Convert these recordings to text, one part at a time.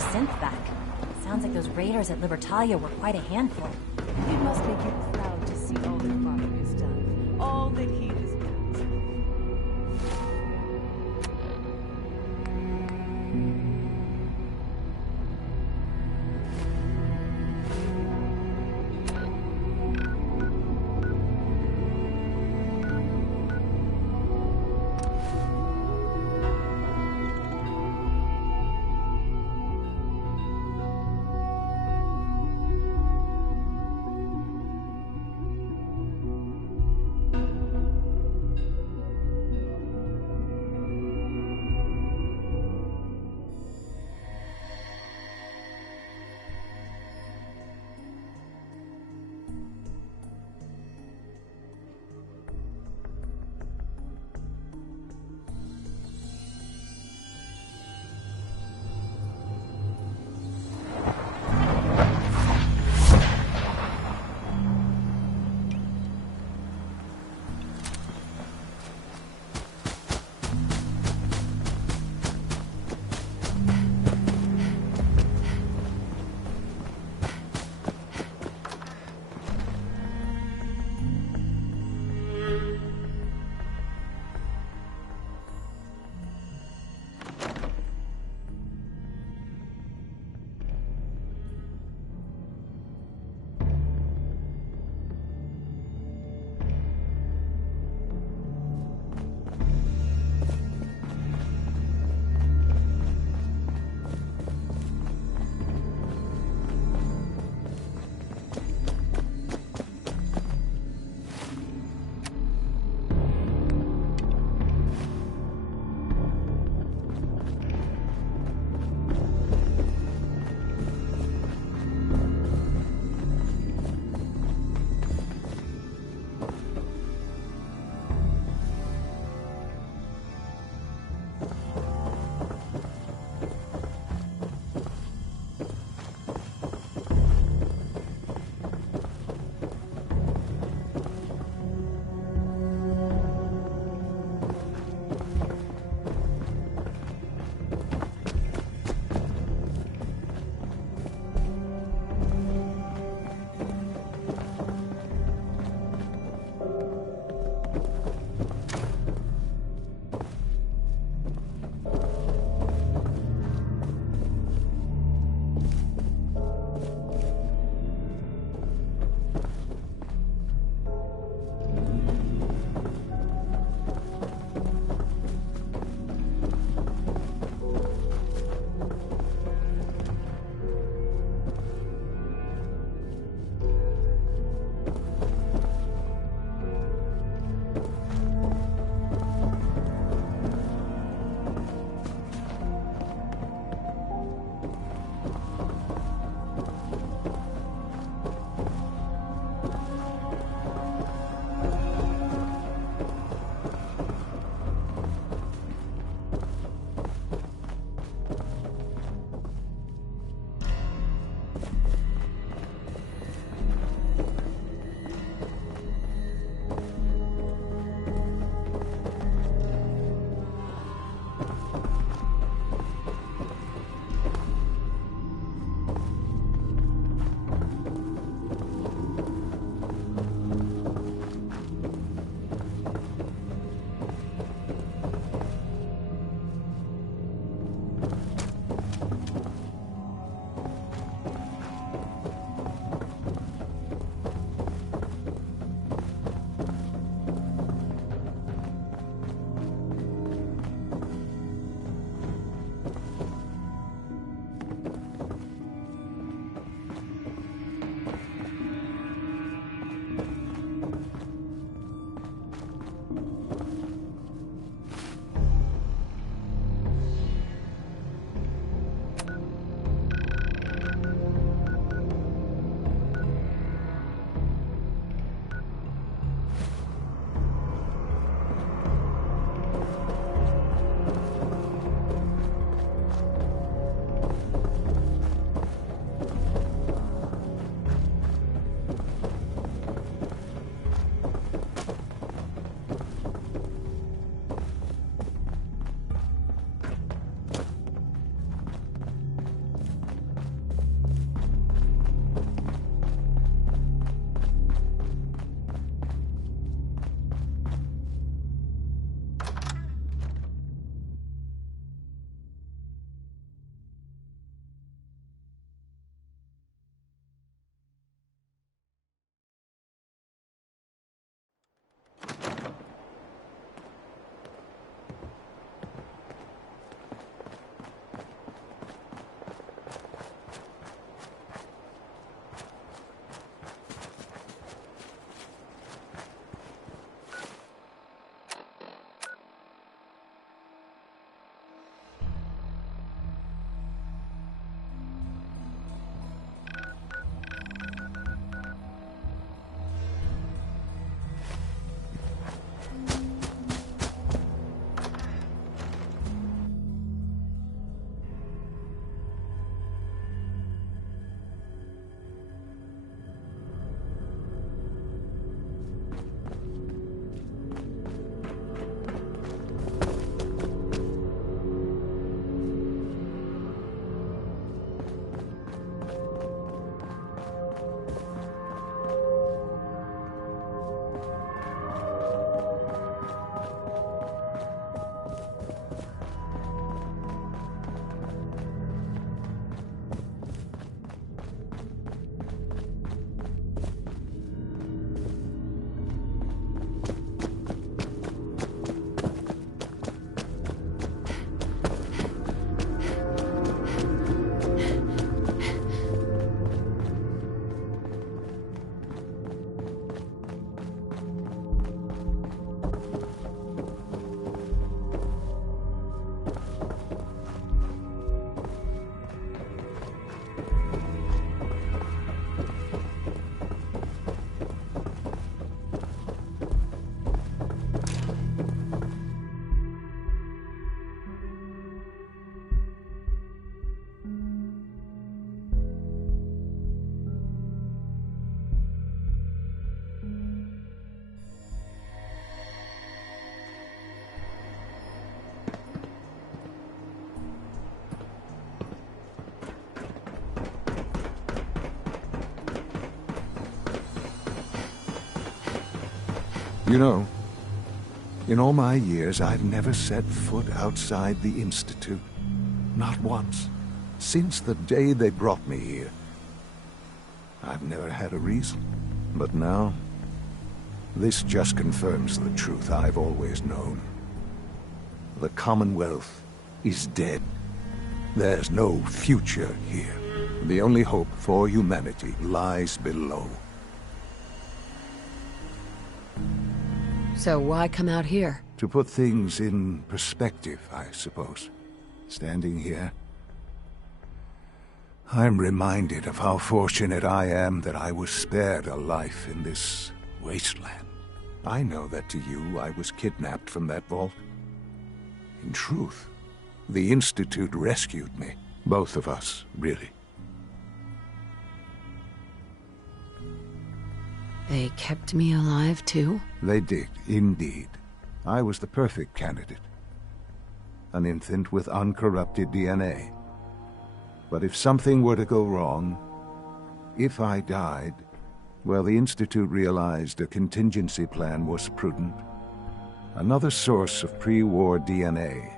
synth back. Sounds like those raiders at Libertalia were quite a handful. It must make you proud to see all that father has done. All that he has done. You know, in all my years, I've never set foot outside the Institute. Not once. Since the day they brought me here. I've never had a reason. But now, this just confirms the truth I've always known. The Commonwealth is dead. There's no future here. The only hope for humanity lies below. So why come out here? To put things in perspective, I suppose. Standing here, I'm reminded of how fortunate I am that I was spared a life in this wasteland. I know that to you, I was kidnapped from that vault. In truth, the Institute rescued me. Both of us, really. They kept me alive, too? They did, indeed. I was the perfect candidate. An infant with uncorrupted DNA. But if something were to go wrong, if I died, well, the Institute realized a contingency plan was prudent. Another source of pre-war DNA,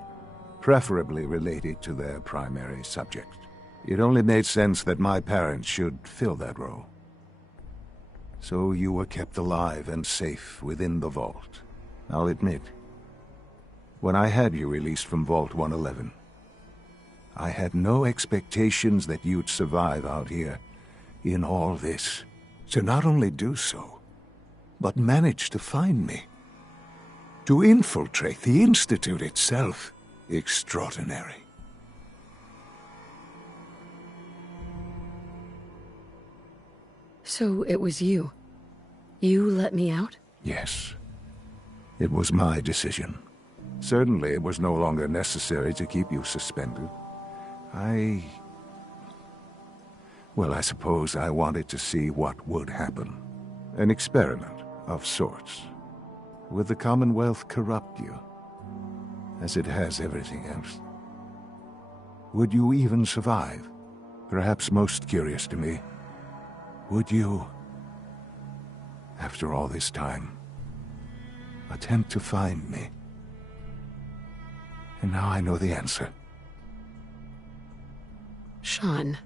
preferably related to their primary subject. It only made sense that my parents should fill that role. So you were kept alive and safe within the vault. I'll admit, when I had you released from Vault 111, I had no expectations that you'd survive out here in all this. To not only do so, but manage to find me. To infiltrate the Institute itself. Extraordinary. So it was you. You let me out? Yes. It was my decision. Certainly it was no longer necessary to keep you suspended. Well, I suppose I wanted to see what would happen. An experiment of sorts. Would the Commonwealth corrupt you? As it has everything else? Would you even survive? Perhaps most curious to me, would you, after all this time, attempt to find me? And now I know the answer. Sean,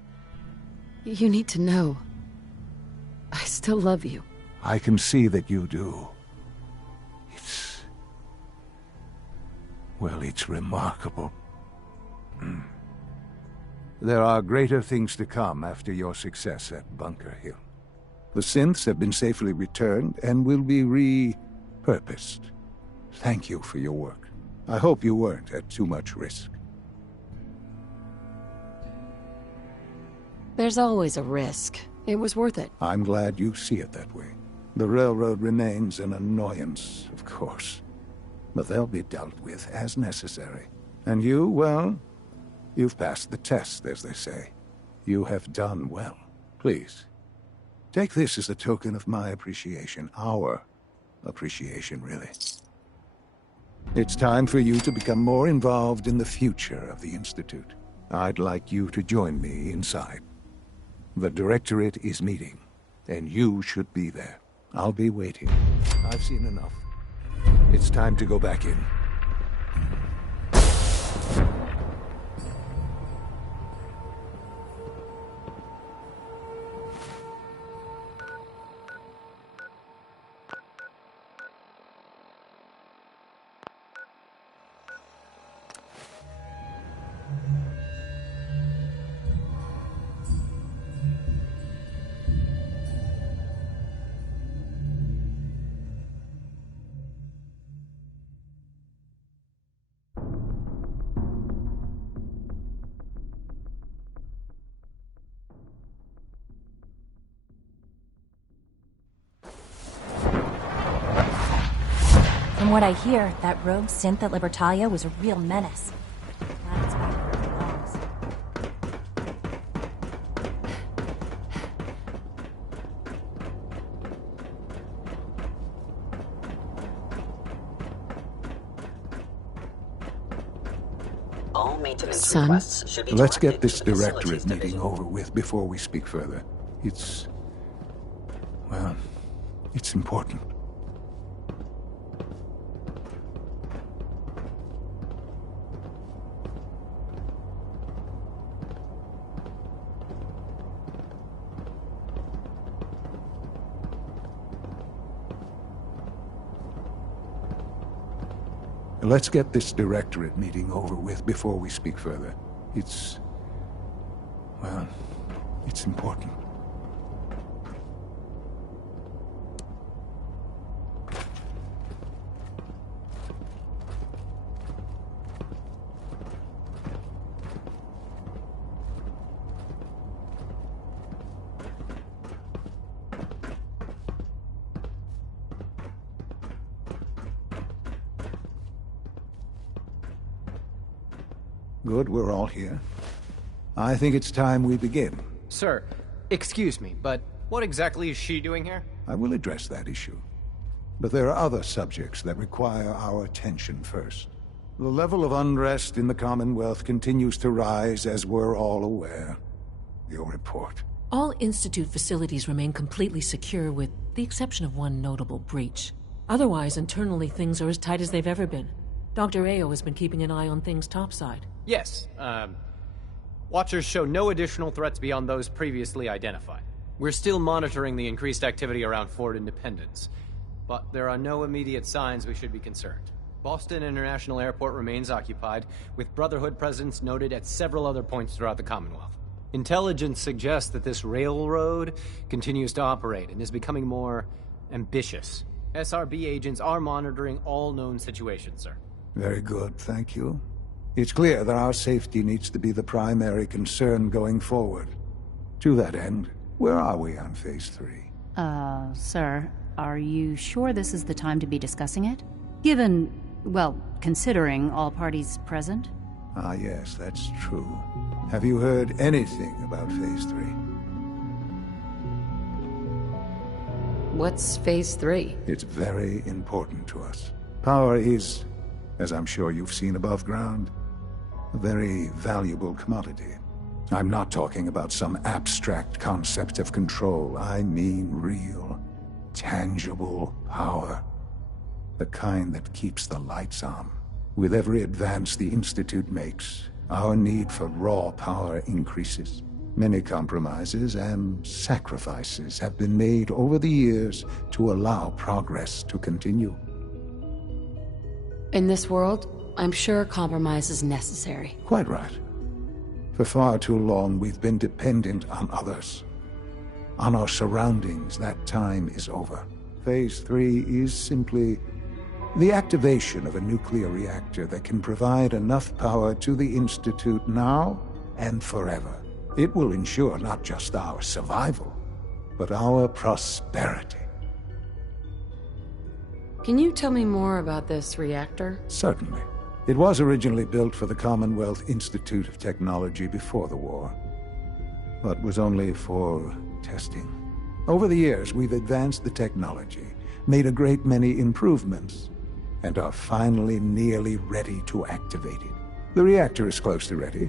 you need to know. I still love you. I can see that you do. Well, it's remarkable. There are greater things to come after your success at Bunker Hill. The synths have been safely returned and will be repurposed. Thank you for your work. I hope you weren't at too much risk. There's always a risk. It was worth it. I'm glad you see it that way. The railroad remains an annoyance, of course. But they'll be dealt with as necessary. And you, well, you've passed the test, as they say. You have done well. Please, take this as a token of my appreciation. Our appreciation, really. It's time for you to become more involved in the future of the Institute. I'd like you to join me inside. The Directorate is meeting, and you should be there. I'll be waiting. I've seen enough. It's time to go back in. From what I hear, that rogue synth at Libertalia was a real menace. Glad it's back where it belongs. All maintenance Son? requests should be Let's directed get this to the Facilities Directorate meeting Division. over with before we speak further. It's... well, it's important. Let's get this directorate meeting over with before we speak further. Well, it's important. Good, we're all here. I think it's time we begin. Sir, excuse me, but what exactly is she doing here? I will address that issue. But there are other subjects that require our attention first. The level of unrest in the Commonwealth continues to rise, as we're all aware. Your report. All Institute facilities remain completely secure with the exception of one notable breach. Otherwise, internally things are as tight as they've ever been. Dr. Ao has been keeping an eye on things topside. Yes, Watchers show no additional threats beyond those previously identified. We're still monitoring the increased activity around Fort Independence, but there are no immediate signs we should be concerned. Boston International Airport remains occupied, with Brotherhood presence noted at several other points throughout the Commonwealth. Intelligence suggests that this railroad continues to operate and is becoming more ambitious. SRB agents are monitoring all known situations, sir. Very good, thank you. It's clear that our safety needs to be the primary concern going forward. To that end, where are we on Phase 3? Sir, are you sure this is the time to be discussing it? Given, well, considering all parties present? Ah, yes, that's true. Have you heard anything about Phase 3? What's Phase 3? It's very important to us. Power is, as I'm sure you've seen above ground, a very valuable commodity. I'm not talking about some abstract concept of control. I mean real, tangible power. The kind that keeps the lights on. With every advance the Institute makes, our need for raw power increases. Many compromises and sacrifices have been made over the years to allow progress to continue. In this world, I'm sure compromise is necessary. Quite right. For far too long, we've been dependent on others. On our surroundings. That time is over. Phase 3 is simply the activation of a nuclear reactor that can provide enough power to the Institute now and forever. It will ensure not just our survival, but our prosperity. Can you tell me more about this reactor? Certainly. It was originally built for the Commonwealth Institute of Technology before the war, but was only for testing. Over the years, we've advanced the technology, made a great many improvements, and are finally nearly ready to activate it. The reactor is close to ready,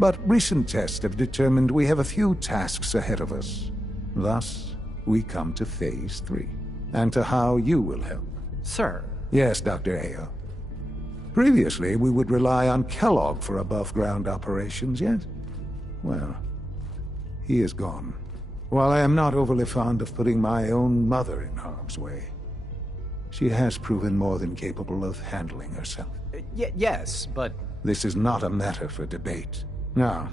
but recent tests have determined we have a few tasks ahead of us. Thus, we come to Phase 3, and to how you will help. Sir. Yes, Dr. Ao. Previously, we would rely on Kellogg for above-ground operations, yes? Well, he is gone. While I am not overly fond of putting my own mother in harm's way, she has proven more than capable of handling herself. Yes, but... This is not a matter for debate. Now,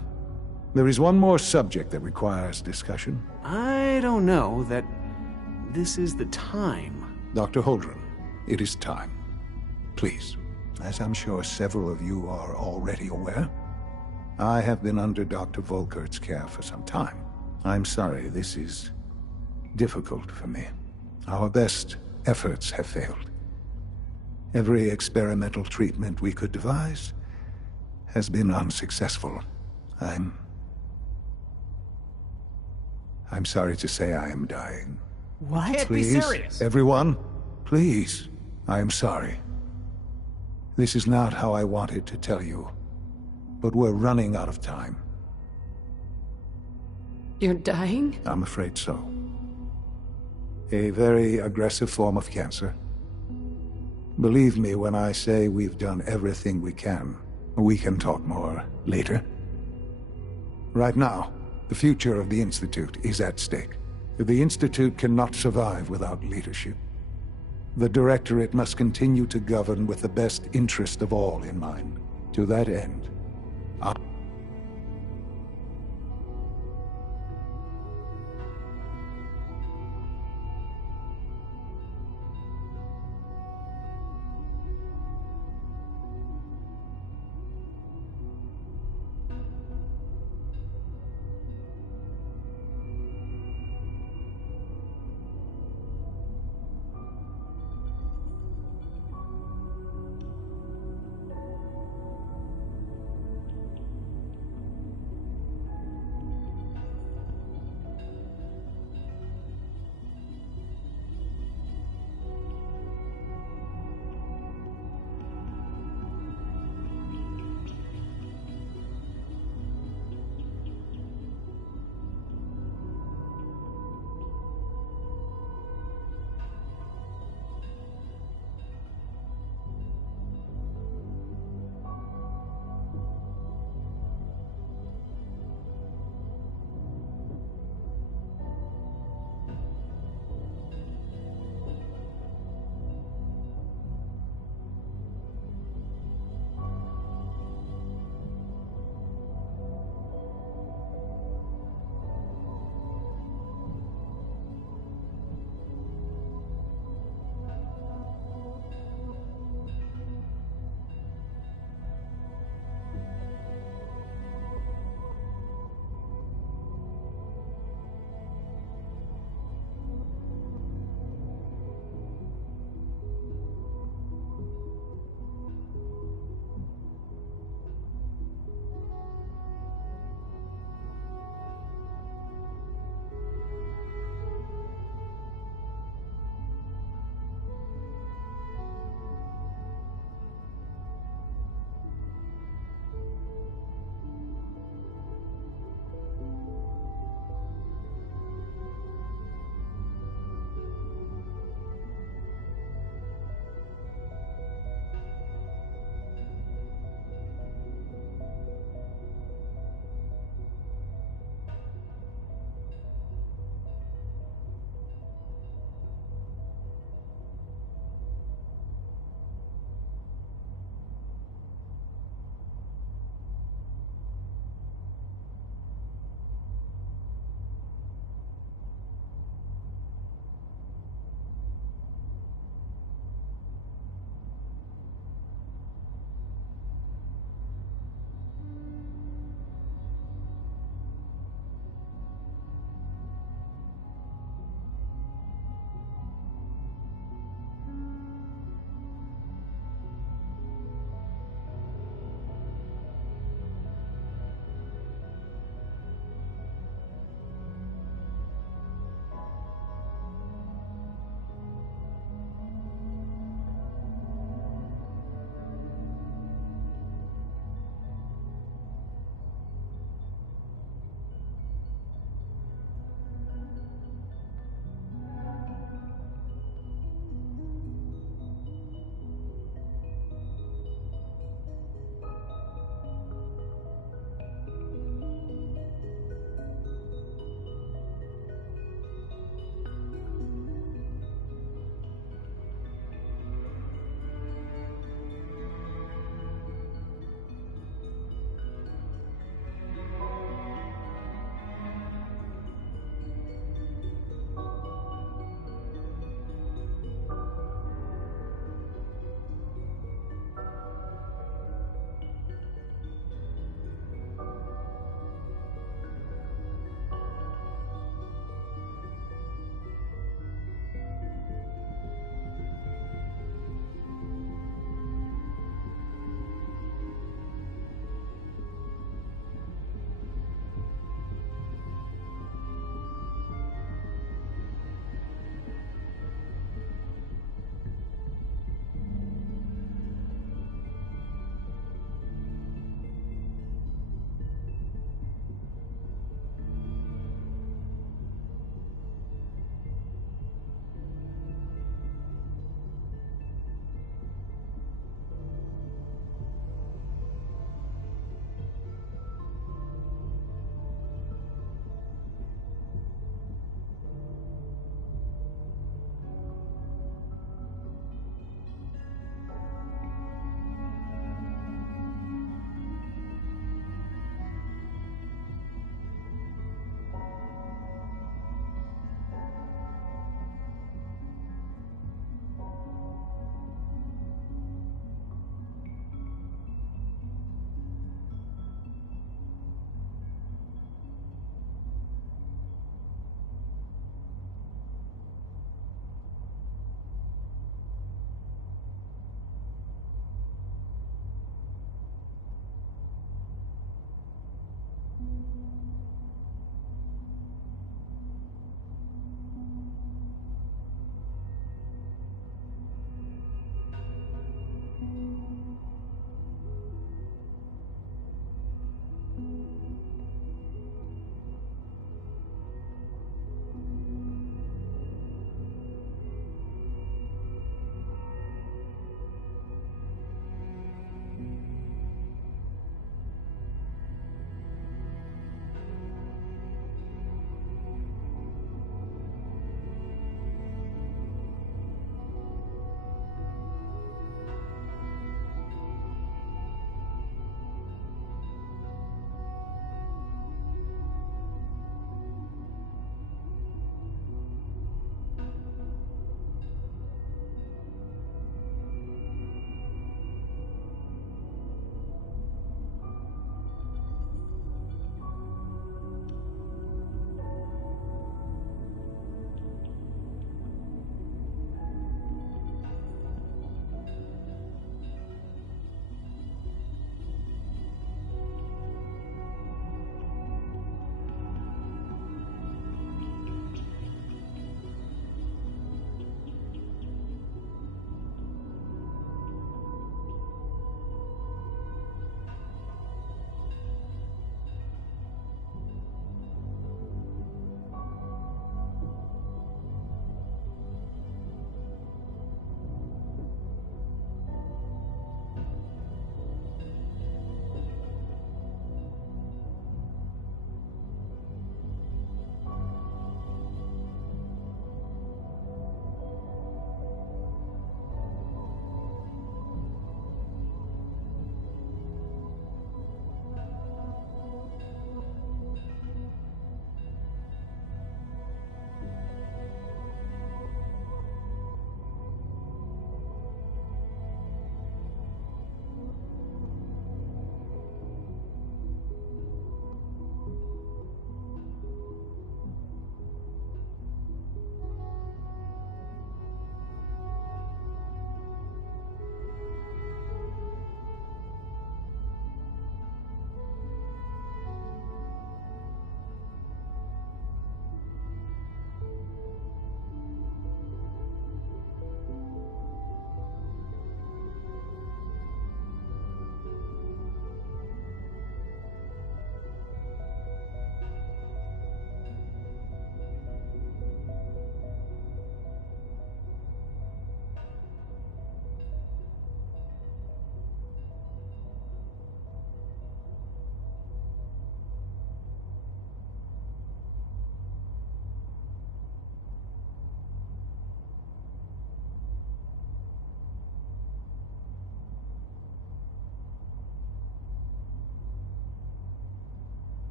there is one more subject that requires discussion. I don't know that this is the time. Dr. Holdren, it is time. Please. As I'm sure several of you are already aware, I have been under Dr. Volkert's care for some time. I'm sorry, this is difficult for me. Our best efforts have failed. Every experimental treatment we could devise has been unsuccessful. I'm sorry to say I am dying. What? Can't Please, be serious. Everyone, please, I am sorry. This is not how I wanted to tell you, but we're running out of time. You're dying? I'm afraid so. A very aggressive form of cancer. Believe me when I say we've done everything we can. We can talk more later. Right now, the future of the Institute is at stake. The Institute cannot survive without leadership. The Directorate must continue to govern with the best interest of all in mind. To that end,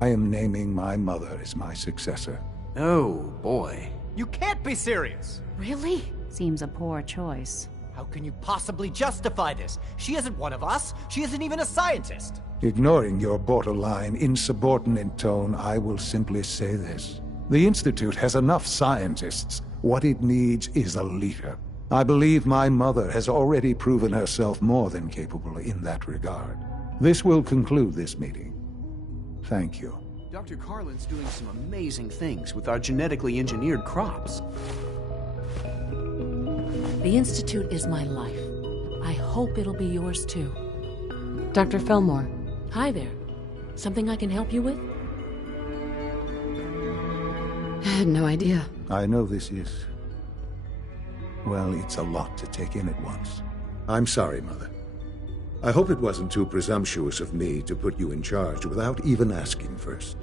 I am naming my mother as my successor. Oh, boy. You can't be serious! Really? Seems a poor choice. How can you possibly justify this? She isn't one of us. She isn't even a scientist. Ignoring your borderline, insubordinate tone, I will simply say this. The Institute has enough scientists. What it needs is a leader. I believe my mother has already proven herself more than capable in that regard. This will conclude this meeting. Thank you. Dr. Carlin's doing some amazing things with our genetically engineered crops. The Institute is my life. I hope it'll be yours too. Dr. Fillmore. Hi there. Something I can help you with? I had no idea. I know this is... well, it's a lot to take in at once. I'm sorry, Mother. I hope it wasn't too presumptuous of me to put you in charge without even asking first.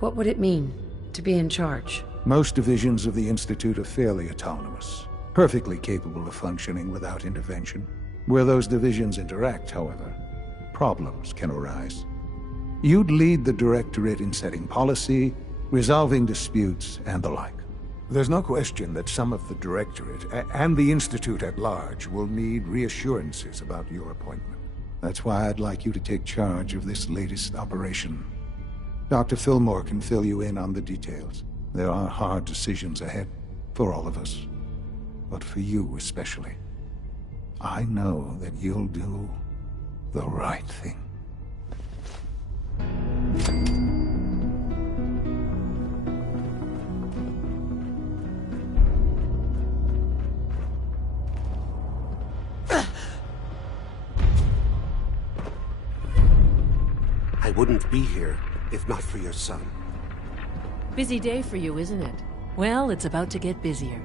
What would it mean, to be in charge? Most divisions of the Institute are fairly autonomous, perfectly capable of functioning without intervention. Where those divisions interact, however, problems can arise. You'd lead the Directorate in setting policy, resolving disputes, and the like. There's no question that some of the Directorate, and the Institute at large, will need reassurances about your appointment. That's why I'd like you to take charge of this latest operation. Dr. Fillmore can fill you in on the details. There are hard decisions ahead, for all of us. But for you especially. I know that you'll do the right thing. I wouldn't be here if not for your son. Busy day for you, isn't it? Well, it's about to get busier.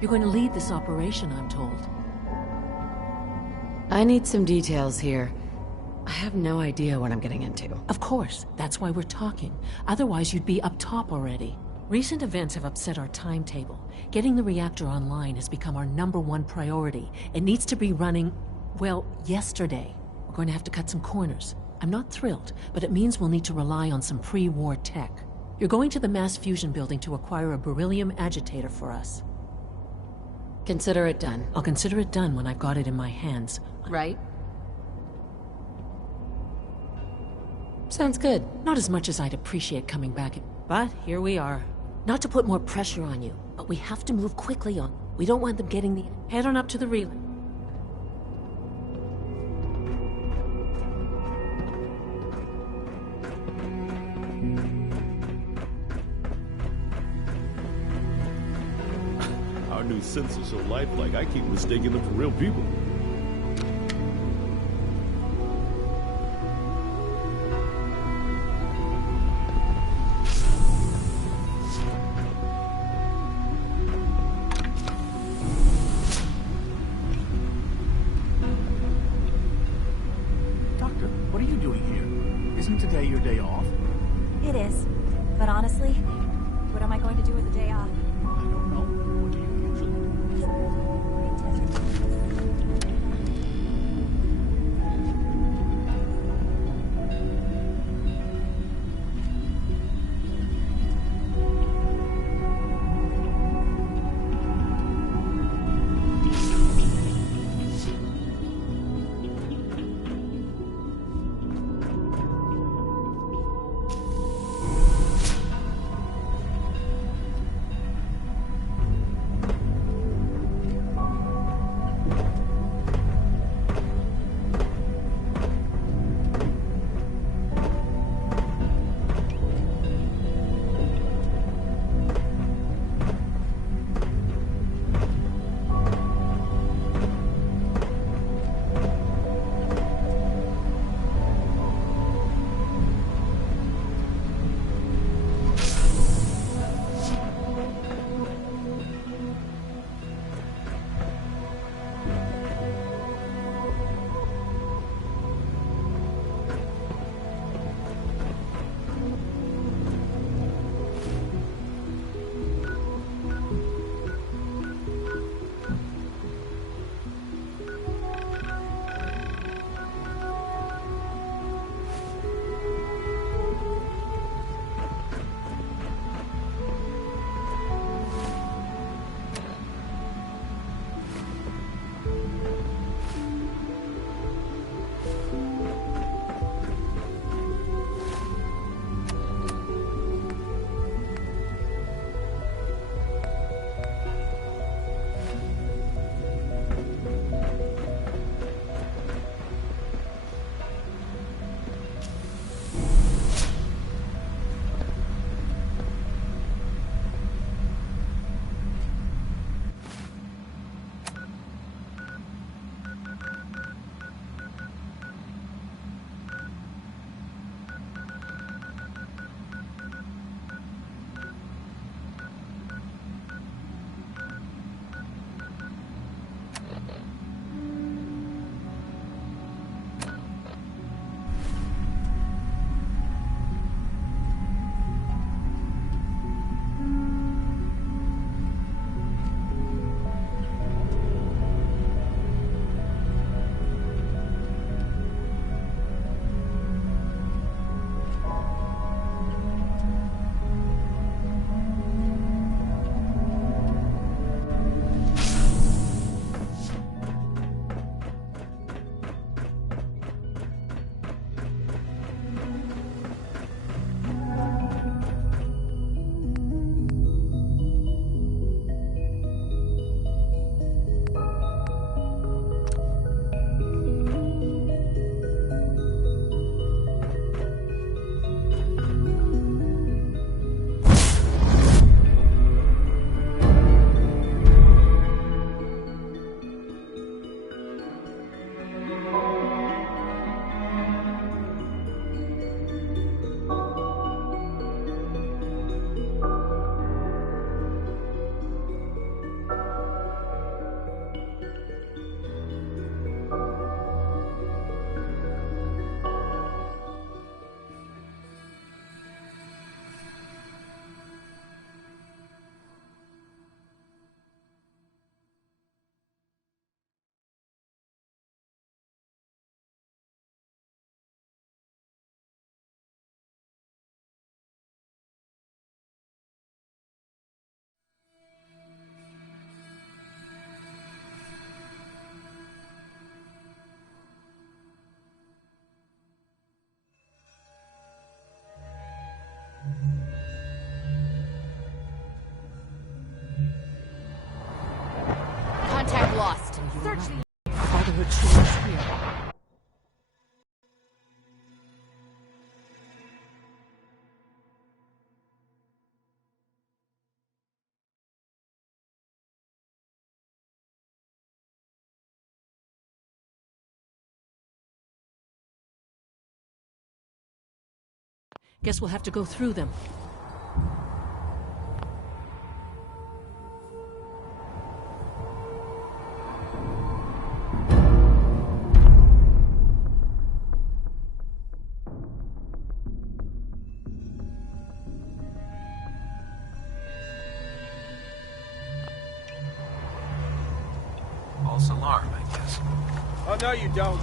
You're going to lead this operation, I'm told. I need some details here. I have no idea what I'm getting into. Of course, that's why we're talking. Otherwise, you'd be up top already. Recent events have upset our timetable. Getting the reactor online has become our #1 priority. It needs to be running, well, yesterday. We're going to have to cut some corners. I'm not thrilled, but it means we'll need to rely on some pre-war tech. You're going to the mass fusion building to acquire a beryllium agitator for us. Consider it done. I'll consider it done when I've got it in my hands. Right? Sounds good. Not as much as I'd appreciate coming back, but here we are. Not to put more pressure on you, but we have to move quickly on. We don't want them getting the... Head on up to the relay. Our new sensors so lifelike, I keep mistaking them for real people. Doctor, what are you doing here? Isn't today your day off? It is. But honestly, what am I going to do with the day off? I don't know. What do you usually do? Guess we'll have to go through them. False alarm, I guess. Oh, no, you don't.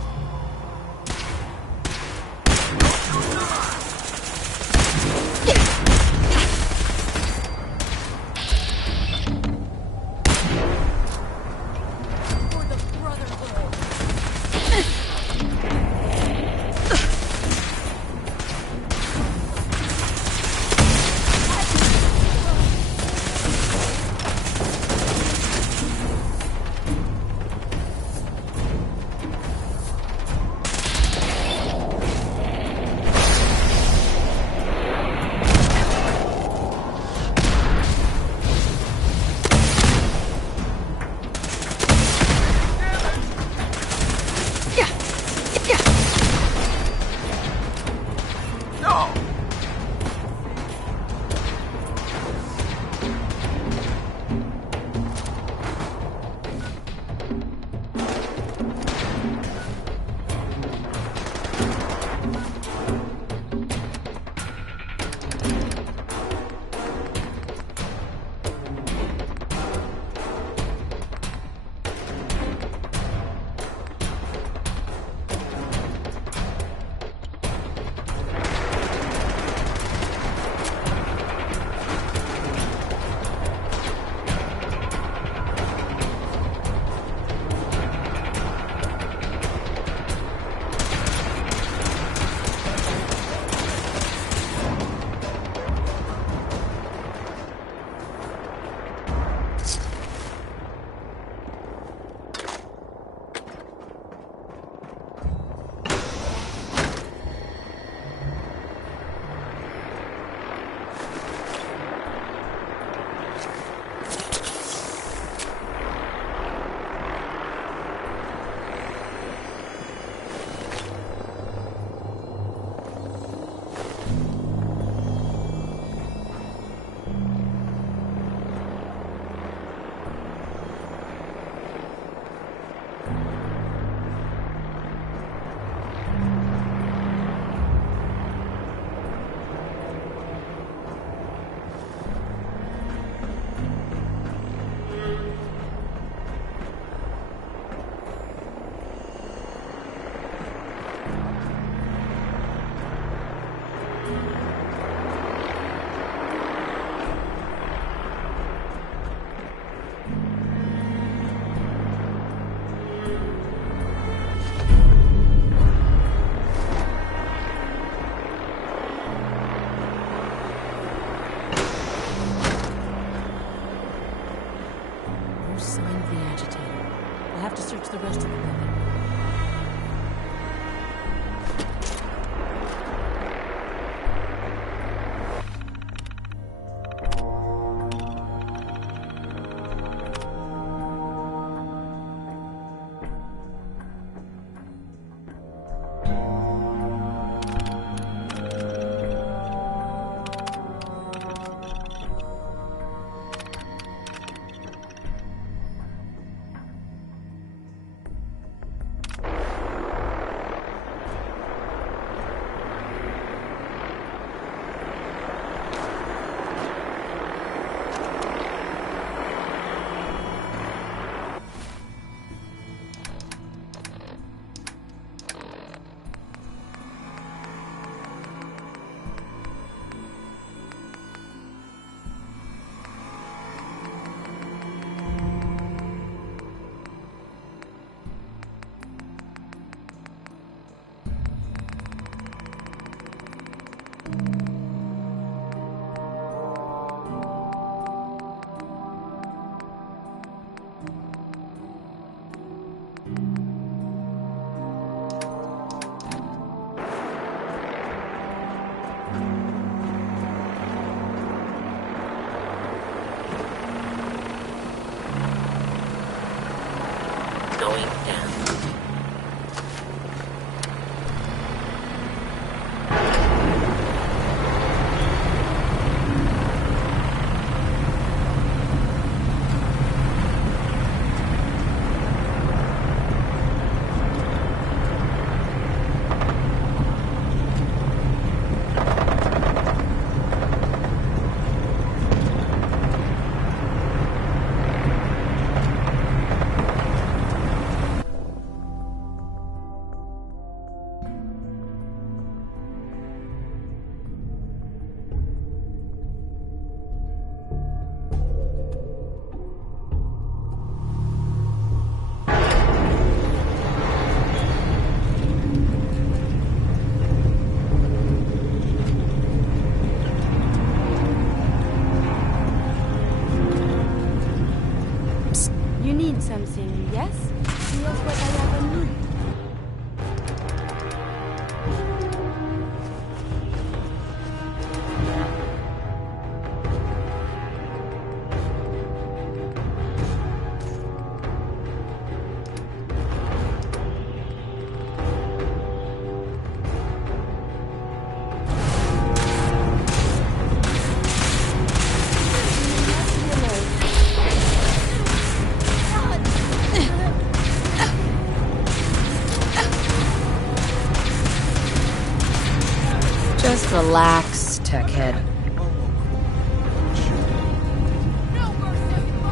Just relax, tech head.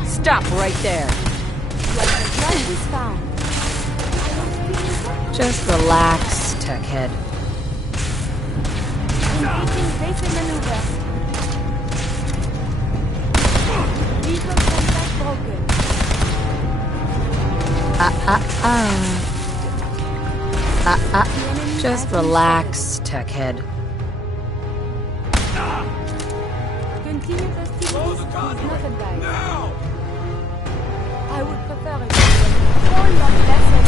Stop right there. Light was found. Just relax, tech head. Engaging basic maneuver. Vehicle contact broken. Just relax, tech head. Continue hostilities is not a guide. Now! I would prefer it. All your vessels.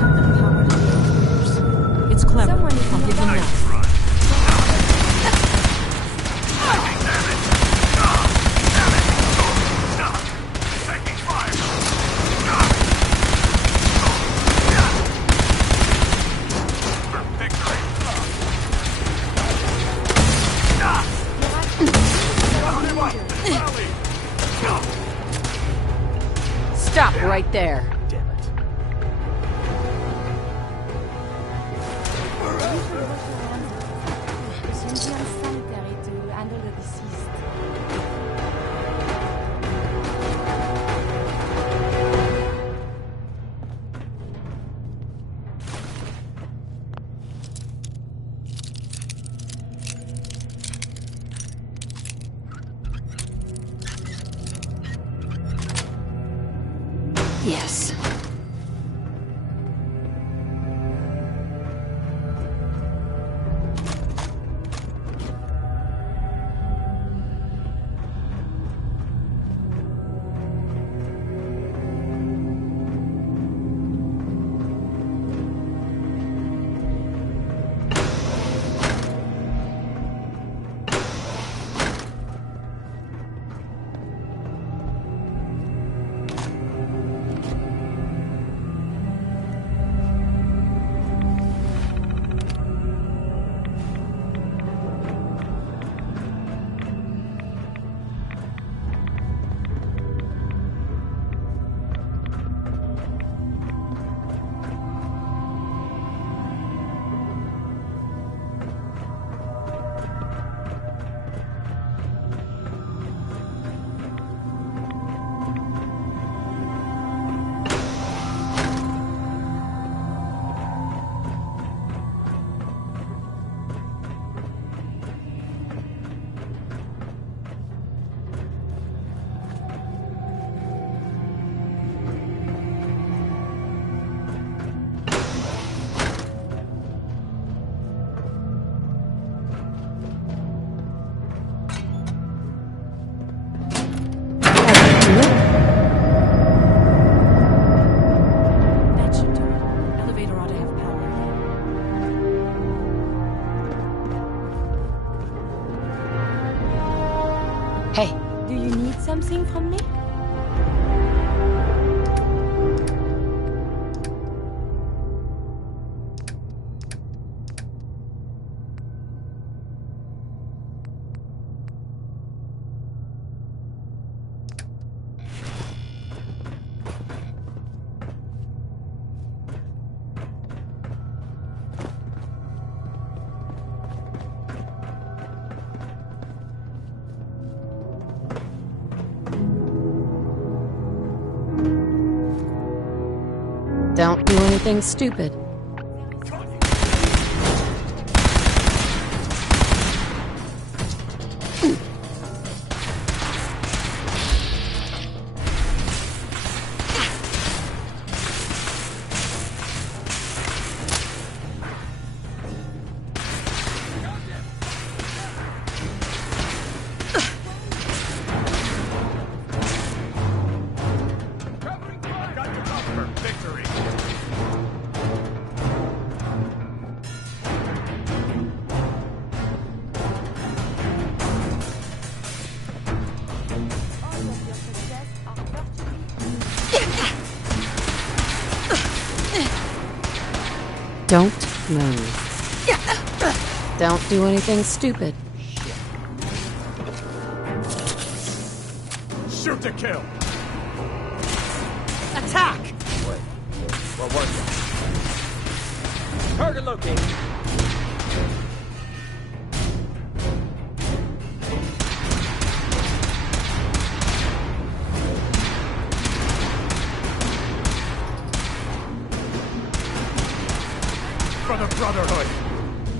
Cut the power to the engineers. It's clever. Someone is I'll give them nearby. that. Stop right there. Damn it. Sanitary to handle the deceased. Yes. That should do it. Elevator ought to have power again. Hey, Do you need something from me? don't do anything stupid. Don't move. Don't do anything stupid. Shoot to kill! Attack! Wait, what was it? Target located.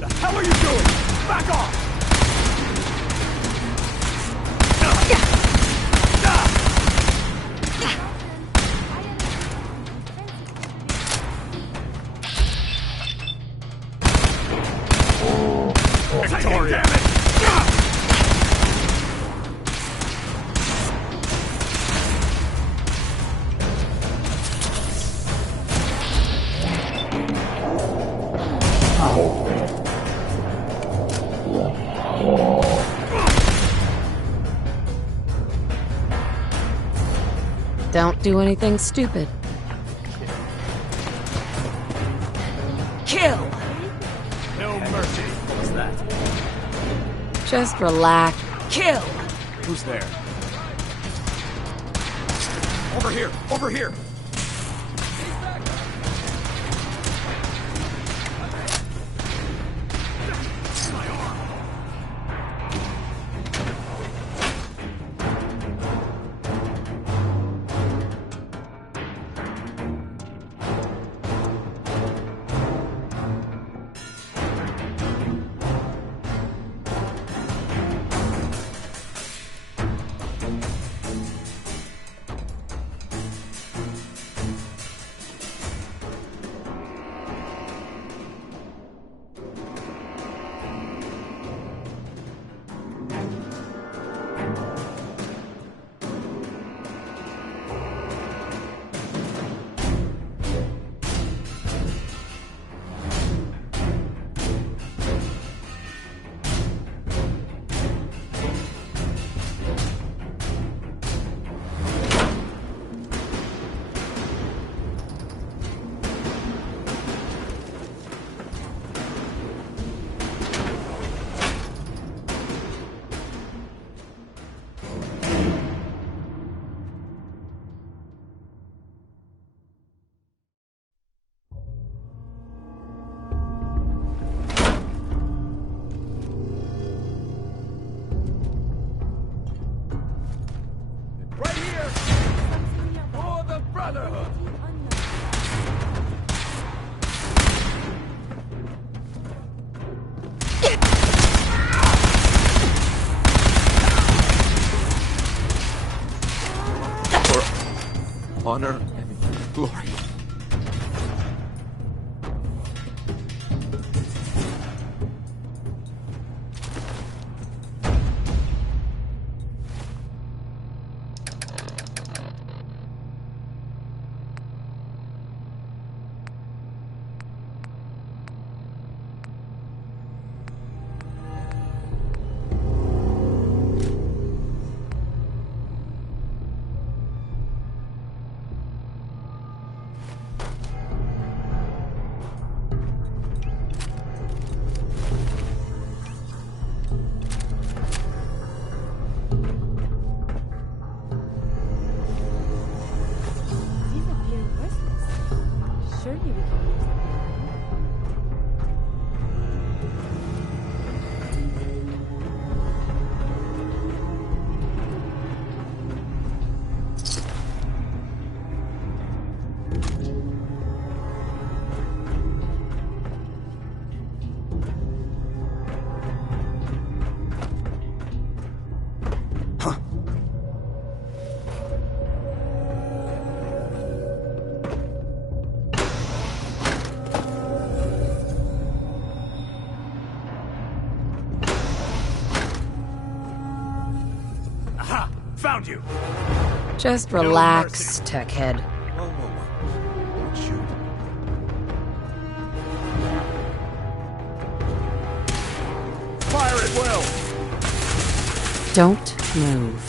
the hell are you doing? Back off! Victoria! Don't do anything stupid. Kill! No mercy. What was that? Just relax. Kill! Who's there? Over here! Over here! Honor and glory. Found you! Just relax, tech head. Whoa, whoa, whoa. Don't shoot. Fire at will! Don't move.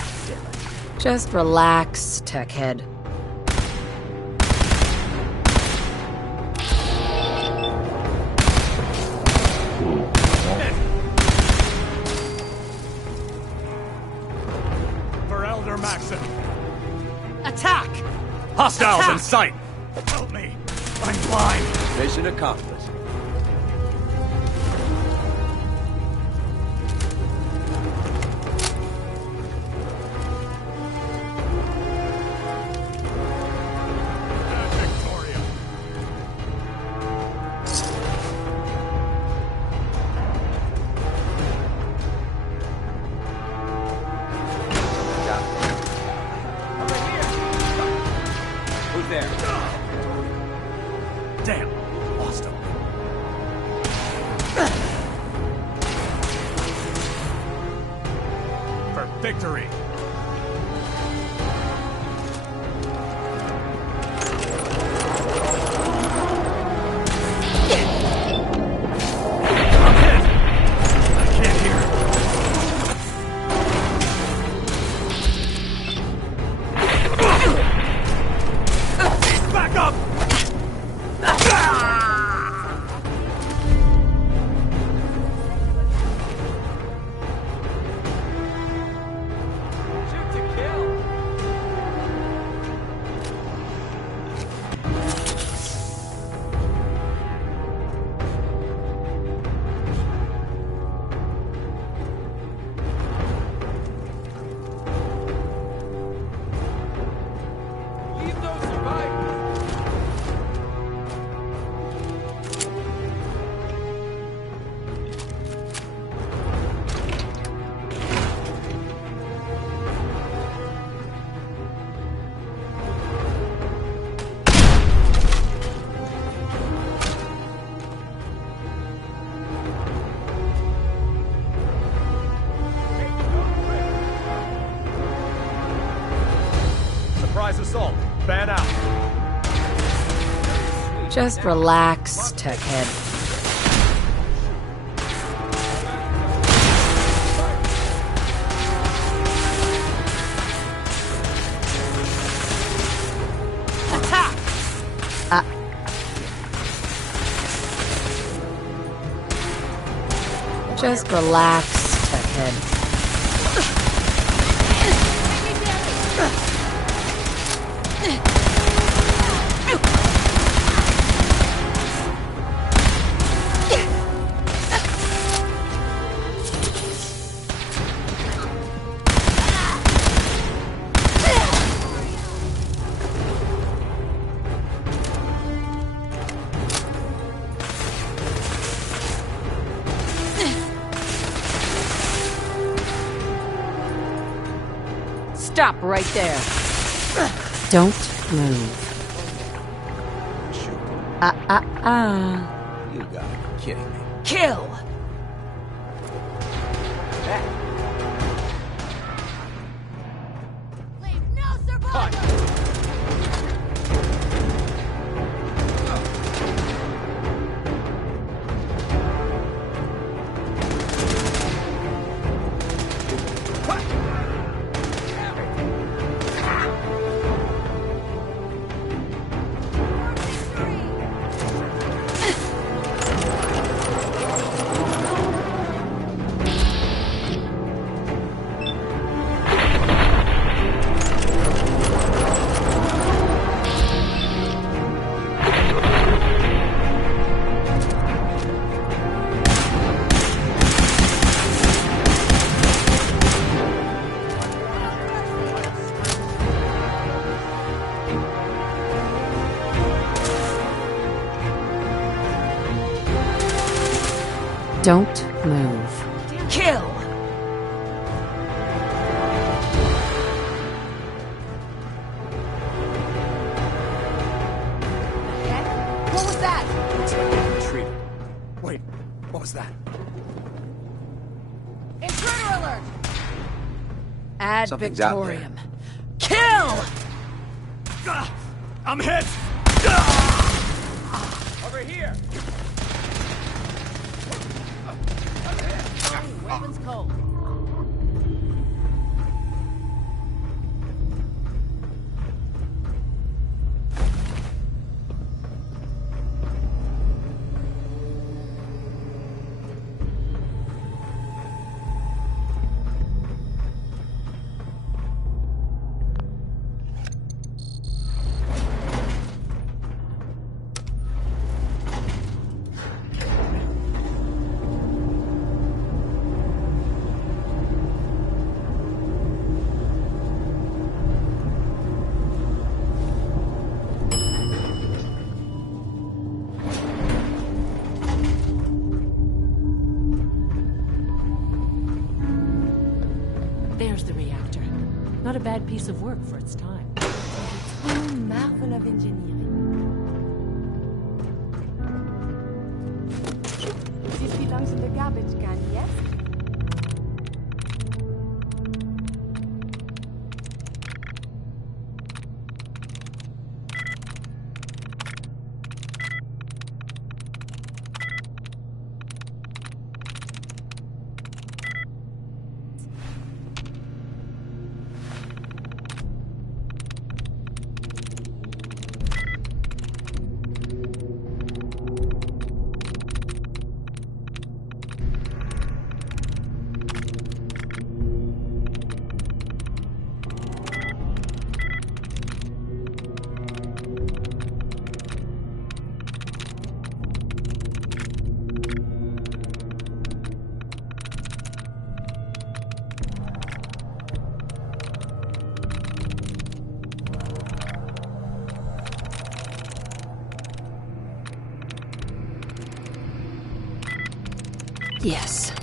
Just relax, tech head. Attack! Hostiles Attack! in sight! Help me! I'm blind! Mission accomplished. Victoria! victory! Assault. Fan out. Just relax, Techhead. Attack! Just relax, Techhead. Stop right there. Don't move. You gotta be kidding me. Kill! Leave no survivor! Don't move. Kill! What was that? Looks like they retreated. Wait, what was that? Intruder alert! Ad Something's out there. Victoriam. Kill! I'm hit! Over here! Weapons cold. There's the reactor. Not a bad piece of work for its time. True marvel of engineering. This belongs in the garbage can, yes? Yes.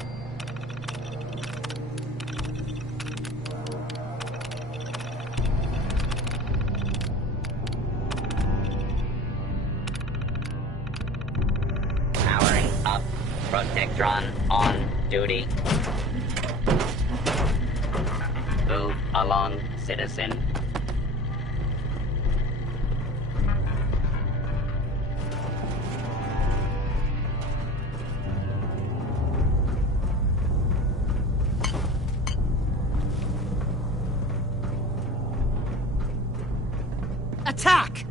Powering up. Protectron on duty. Move along, citizen. Attack!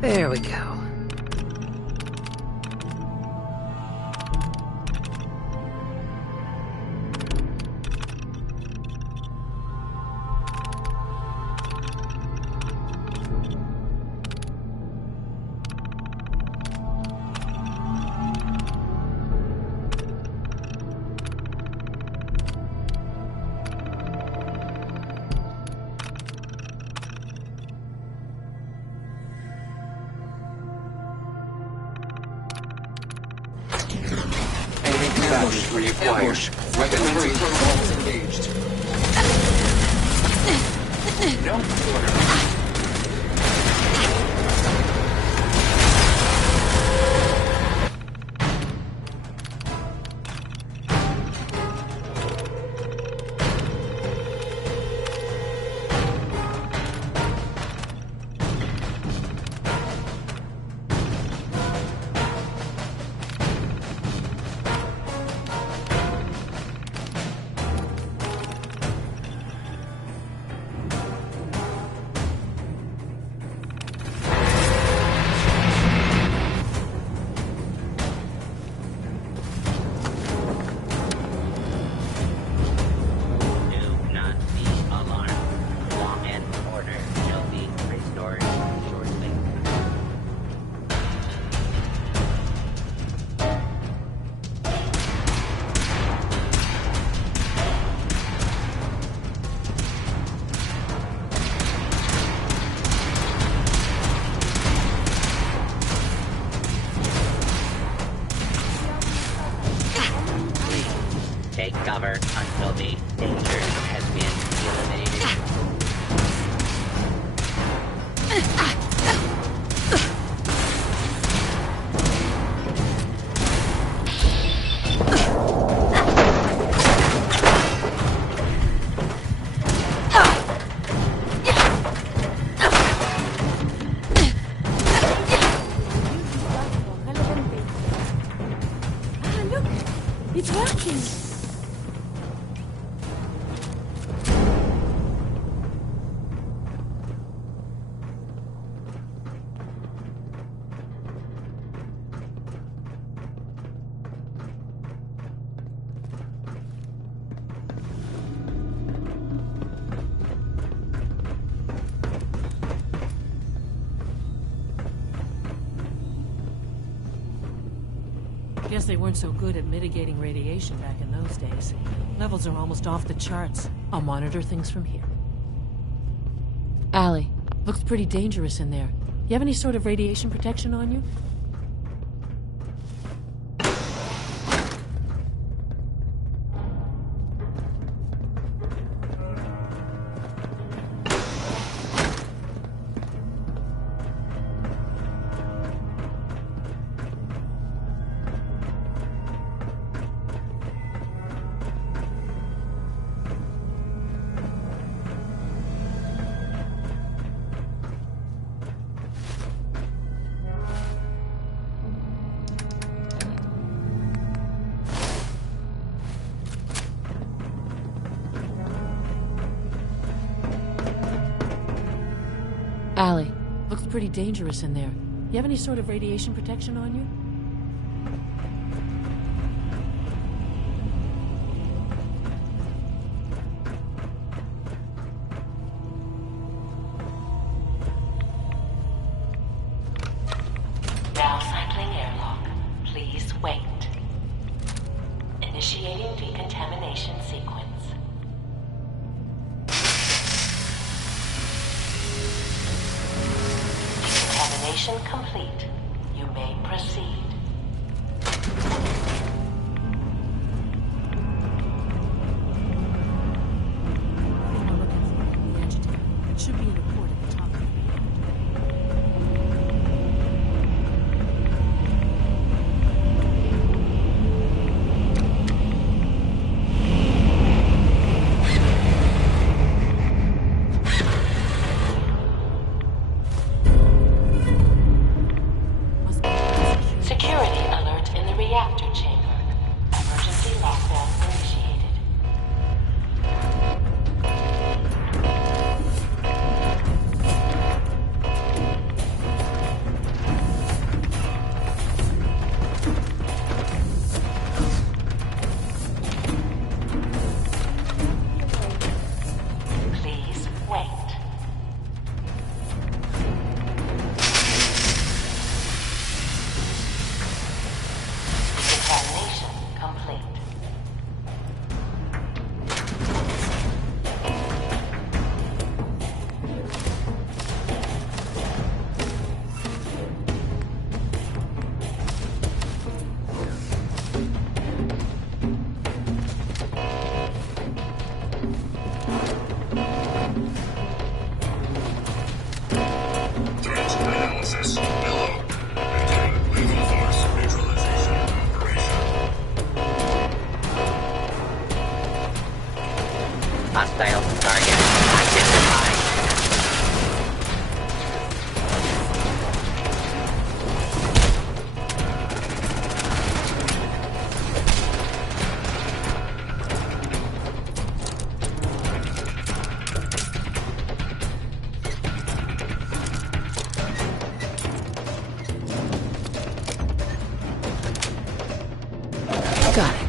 There we go. Batteries reacquired. Weaponry protocols engaged. No order. Take cover until the danger has been eliminated. Look! It's working! Guess they weren't so good at mitigating radiation back in those days. Levels are almost off the charts. I'll monitor things from here. Allie. Looks pretty dangerous in there. You have any sort of radiation protection on you? Allie. Looks pretty dangerous in there. You have any sort of radiation protection on you? Now cycling airlock. Please wait. Initiating decontamination sequence. Decontamination complete. You may proceed. It should be in a port at the top of the Security alert in the reactor chamber. Emergency lockdown initiated. Please wait. Decontamination complete. Threat analysis. Hello. Beginning lethal force neutralization operation. Hostile target identified. Got it.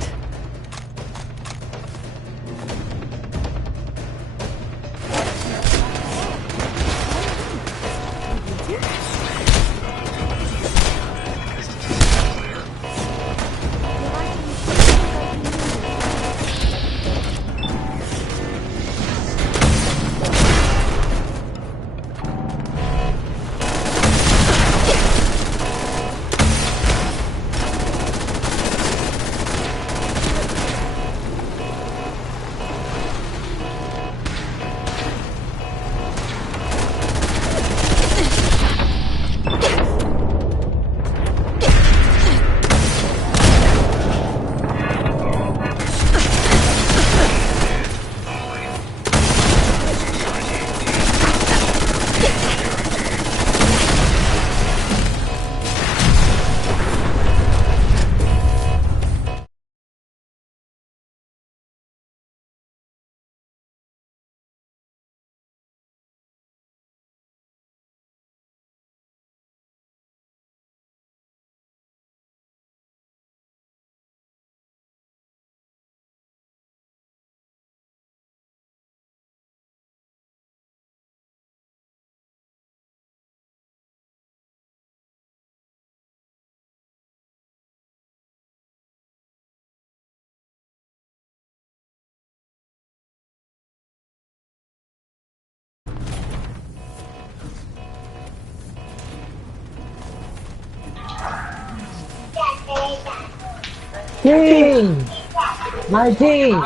My team，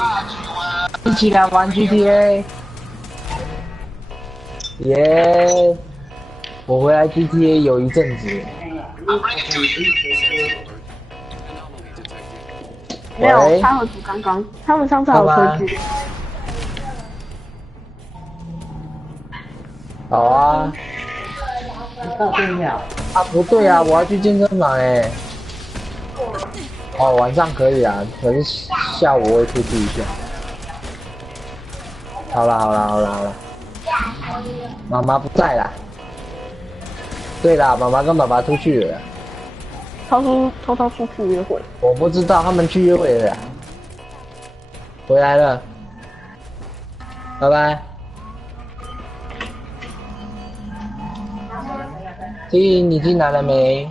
一起来玩 GTA。耶！我回来 GTA 有一阵子。没有，他和主刚刚，他们上次还有推剧。好啊。啊，不对啊，我要去健身房哎。哦，晚上可以啊，可是下午我会出去一下。好了，妈妈不在啦。对啦，妈妈跟爸爸出去了。偷偷出去约会。我不知道他们去约会了啦。回来了，拜拜。弟，你进来了没？